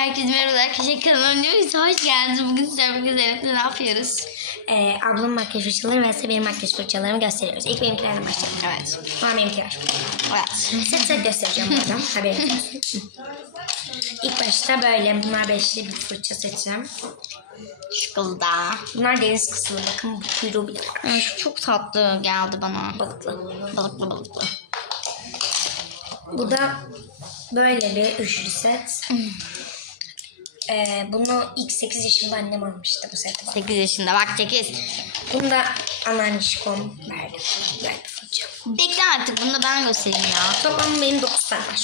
Herkese merhaba arkadaşlar kanalıma videomuza hoş geldiniz. Bugün sizlerle birlikte ne yapıyoruz? Ee, ablamın makyaj fırçaları ve size benim makyaj fırçalarımı gösteriyoruz. İlk benimkilerden başlayalım. Evet. Tamam benimkiler. Evet. Set set göstereceğim buradan. Haberiniz olsun. İlk başta böyle bunlar beşli bir fırça seçeceğim. Şıkılda. Bunlar deniz kısmı. Bakın bu kuyruğu bile var. Şu çok tatlı geldi bana. Balıklı. Balıklı balıklı. Bu da böyle bir üçlü set. Ee, bunu ilk 8 yaşımda annem almıştı bu seti bana. 8 yaşında bak 8. Bunu da anneannişkom verdi. Bir fırça. Bekle artık bunu da ben göstereyim ya. Toplam benim 9 tane var.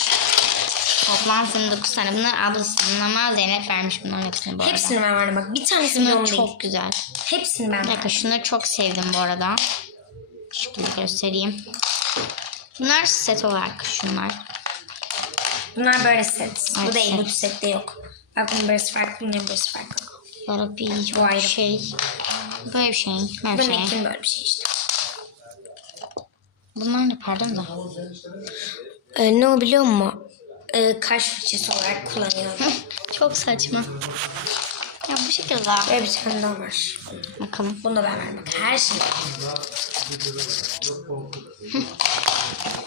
Toplam senin 9 tane. Bunlar ablasının ama Zeynep vermiş bunların hepsini bu arada. Hepsini ben verdim bak. Bir tanesi bile Bunlar onun değil. çok güzel. Hepsini ben Bir dakika verdim. şunları çok sevdim bu arada. Şöyle göstereyim. Bunlar set olarak şunlar. Bunlar böyle set. Bu değil. Bu set. sette yok. Bak bunun burası farklı. Bunun burası farklı. Böyle bir Bu ayrı. şey. Böyle bir şey. Böyle Bu şey. Mac'in böyle bir şey işte. Bunlar ne pardon da. Ee, ne o biliyor musun? Ee, kaş fırçası olarak kullanıyorum. Çok saçma. Ya bu şekilde. Böyle bir tane daha var. Bakalım. Bunu da ben verdim. Bak her şey.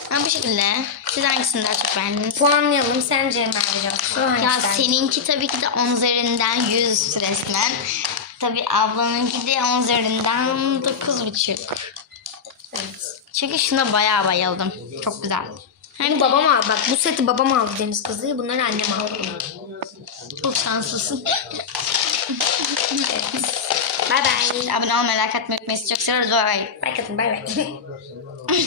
Ha bu şekilde. Siz hangisini daha çok beğendiniz? Puanlayalım. Sence Merve Cansu hangisi Ya seninki tabii ki de 10 üzerinden 100 resmen. Tabii ablanınki de 10 üzerinden 9,5. Evet. Çünkü şuna bayağı bayıldım. Çok güzel. Hem Bunu babam aldı. Bak bu seti babam aldı Deniz kızı. Bunları annem aldı. çok şanslısın. Bye bye. Abone olmayı, like atmayı unutmayın. Çok seviyoruz. Bye bye. Bye kadın. Bye bye.